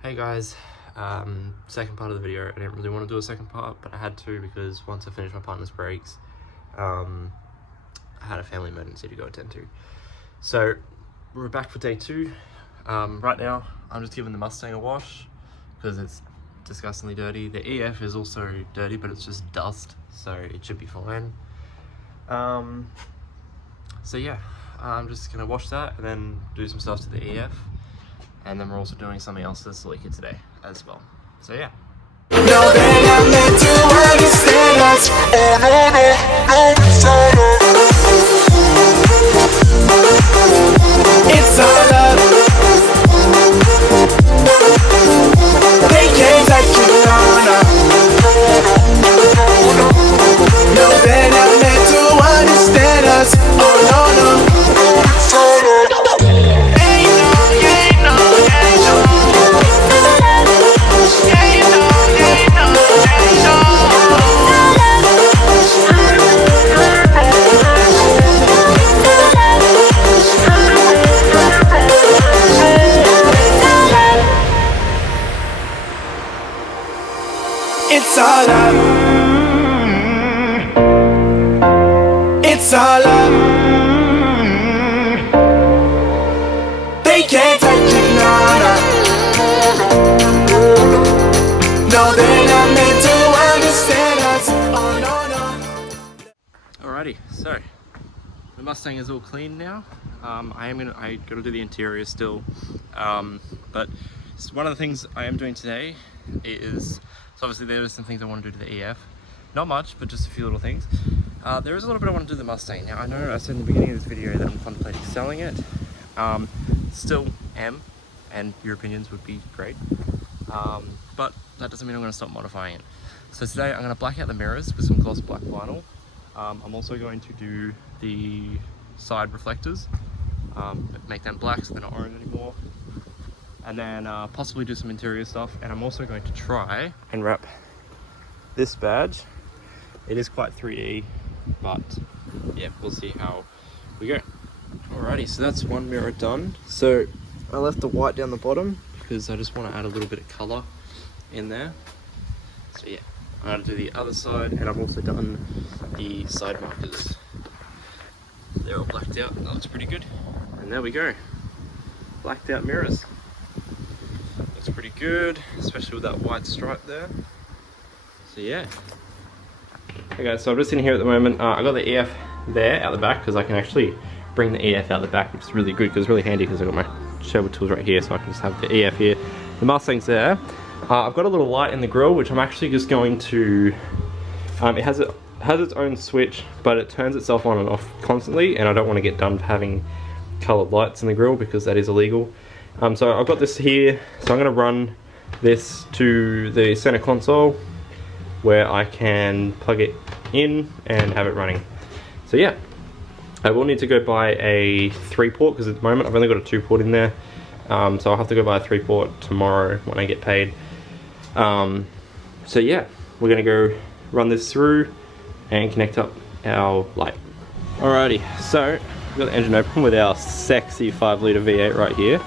Hey guys, second part of the video. I didn't really want to do a second part, but I had to because once I finished my partner's brakes, I had a family emergency to go attend to. So we're back for day two. Right now, I'm just giving the Mustang a wash because it's disgustingly dirty. The EF is also dirty, but it's just dust, so it should be fine. So yeah, I'm just gonna wash that and then do some stuff to the EF. And then we're also doing something else to the Celica today as well. So yeah. It's all up. They can't touch it, no, they're not meant to understand us. Oh no, no. It's all up. It's all up. They can't take it, no, they're not meant to understand us. Oh no, no. Alrighty, so the Mustang is all clean now. I gotta do the interior still, but one of the things I am doing today is, so obviously there are some things I want to do to the EF. Not much, but just a few little things. There is a little bit I want to do to the Mustang. Now I know I said in the beginning of this video that I'm contemplating selling it. Still am, and your opinions would be great. But that doesn't mean I'm going to stop modifying it. So today I'm going to black out the mirrors with some gloss black vinyl. I'm also going to do the side reflectors, make them black so they're not orange anymore. And then possibly do some interior stuff. And I'm also going to try and wrap this badge. It is quite 3D, but yeah, we'll see how we go. Alrighty, so that's one mirror done. So I left the white down the bottom because I just want to add a little bit of color in there. So yeah, I'm going to do the other side, and I've also done the side markers. They're all blacked out. That looks pretty good. And there we go. Blacked out mirrors. Looks pretty good, especially with that white stripe there. So yeah. Okay guys, so I'm just in here at the moment. I got the EF there out the back because I can actually bring the EF out the back, which is really good because it's really handy because I've got my shovel tools right here, so I can just have the EF here. The Mustang's there. I've got a little light in the grill, which I'm actually just going to, it has its own switch, but it turns itself on and off constantly, and I don't want to get done having colored lights in the grill because that is illegal. So I've got this here, so I'm going to run this to the center console where I can plug it in and have it running. So yeah, I will need to go buy a 3-port because at the moment I've only got a 2-port in there. So I'll have to go buy a 3-port tomorrow when I get paid. So yeah, we're gonna go run this through and connect up our light. Alrighty, so we've got the engine open with our sexy 5-litre V8 right here.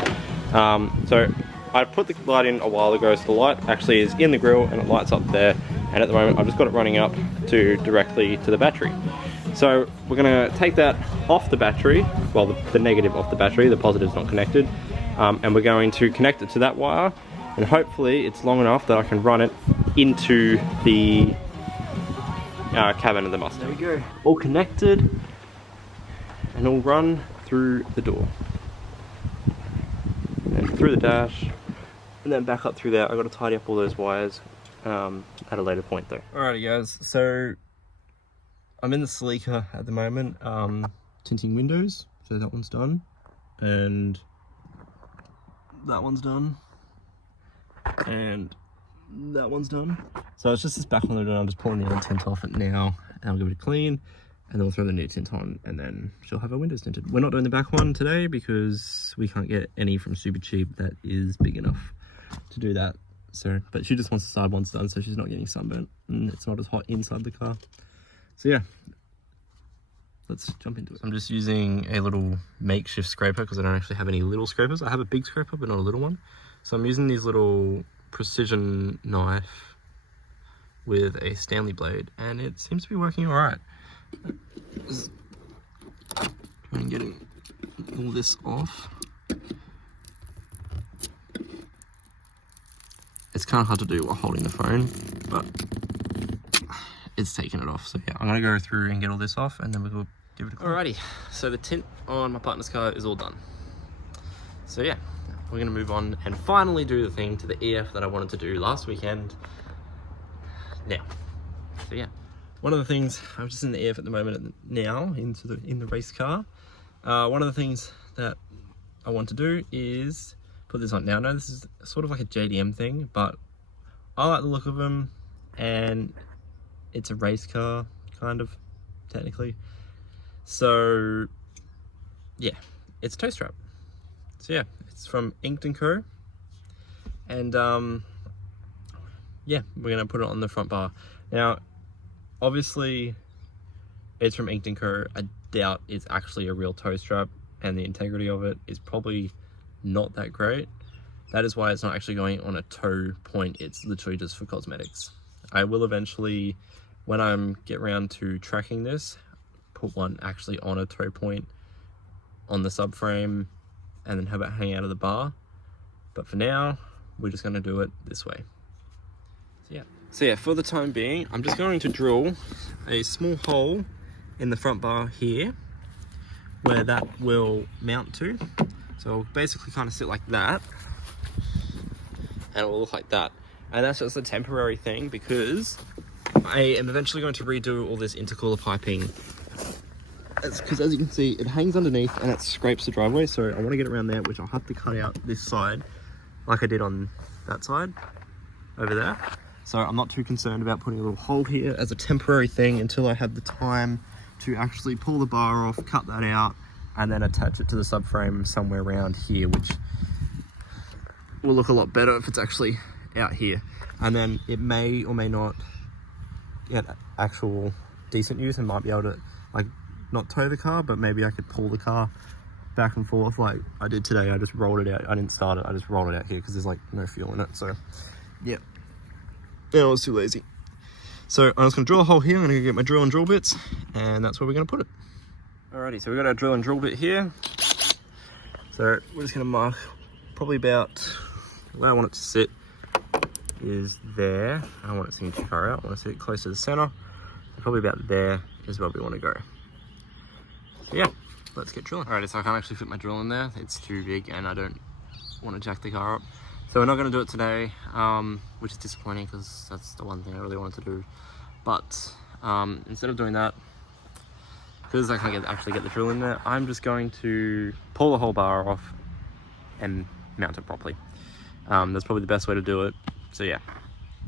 So I put the light in a while ago, so the light actually is in the grill and it lights up there. And at the moment I've just got it running up to directly to the battery. So we're gonna take that off the battery, well the negative off the battery, the positive's not connected, and we're going to connect it to that wire, and hopefully it's long enough that I can run it into the cabin of the Mustang. There we go, all connected, and all run through the door, and through the dash, and then back up through there. I've got to tidy up all those wires at a later point though. Alrighty guys, so I'm in the Celica at the moment, tinting windows, so that one's done, and that one's done, and that one's done. So it's just this back one that I'm just pulling the old tint off it now, and I'll give it a clean, and then we'll throw the new tint on, and then she'll have her windows tinted. We're not doing the back one today because we can't get any from Supercheap that is big enough to do that. So, but she just wants the side ones done so she's not getting sunburnt and it's not as hot inside the car. So yeah, let's jump into it. I'm just using a little makeshift scraper because I don't actually have any little scrapers. I have a big scraper but not a little one. So I'm using these little precision knife with a Stanley blade, and it seems to be working alright. Trying getting all this off. It's kind of hard to do while holding the phone, but it's taking it off. So yeah, I'm gonna go through and get all this off, and then we'll give it a clean. Alrighty, so the tint on my partner's car is all done. So yeah, we're gonna move on and finally do the thing to the EF that I wanted to do last weekend. Now, so yeah, one of the things, I'm just in the EF at the moment now, in the race car. One of the things that I want to do is put this on. Now I know this is sort of like a JDM thing, but I like the look of them, and it's a race car, kind of, technically. So yeah, it's a toe strap. So yeah, it's from Inked & Co. And yeah, we're gonna put it on the front bar. Now, obviously, it's from Inked & Co. I doubt it's actually a real toe strap, and the integrity of it is probably not that great. That is why it's not actually going on a toe point. It's literally just for cosmetics. I will eventually, when I get around to tracking this, put one actually on a toe point on the subframe, and then have it hang out of the bar. But for now, we're just gonna do it this way. So yeah, for the time being, I'm just going to drill a small hole in the front bar here, where that will mount to. So it'll basically kind of sit like that, and it will look like that. And that's just a temporary thing, because I am eventually going to redo all this intercooler piping. Because as you can see, it hangs underneath and it scrapes the driveway, so I want to get around there, which I'll have to cut out this side, like I did on that side, over there. So I'm not too concerned about putting a little hole here as a temporary thing until I have the time to actually pull the bar off, cut that out, and then attach it to the subframe somewhere around here, which will look a lot better if it's actually out here. And then it may or may not get actual decent use, and might be able to, like, not tow the car, but maybe I could pull the car back and forth like I did today. I just rolled it out. I didn't start it, I just rolled it out here because there's like no fuel in it. So yeah, I was too lazy. So I'm just gonna drill a hole here. I'm gonna get my drill and drill bits, and that's where we're gonna put it. Alrighty, so we've got our drill and drill bit here. So we're just gonna mark probably about where I want it to sit is there. I don't want it sitting too far out. I want to sit close to the center. So probably about there is where we want to go. So yeah, let's get drilling. Alright, so I can't actually fit my drill in there. It's too big and I don't want to jack the car up. So we're not going to do it today, which is disappointing because that's the one thing I really wanted to do. But instead of doing that, because I can't actually get the drill in there, I'm just going to pull the whole bar off and mount it properly. That's probably the best way to do it. So yeah,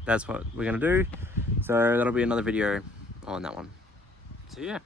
that's what we're going to do. So that'll be another video on that one. So yeah.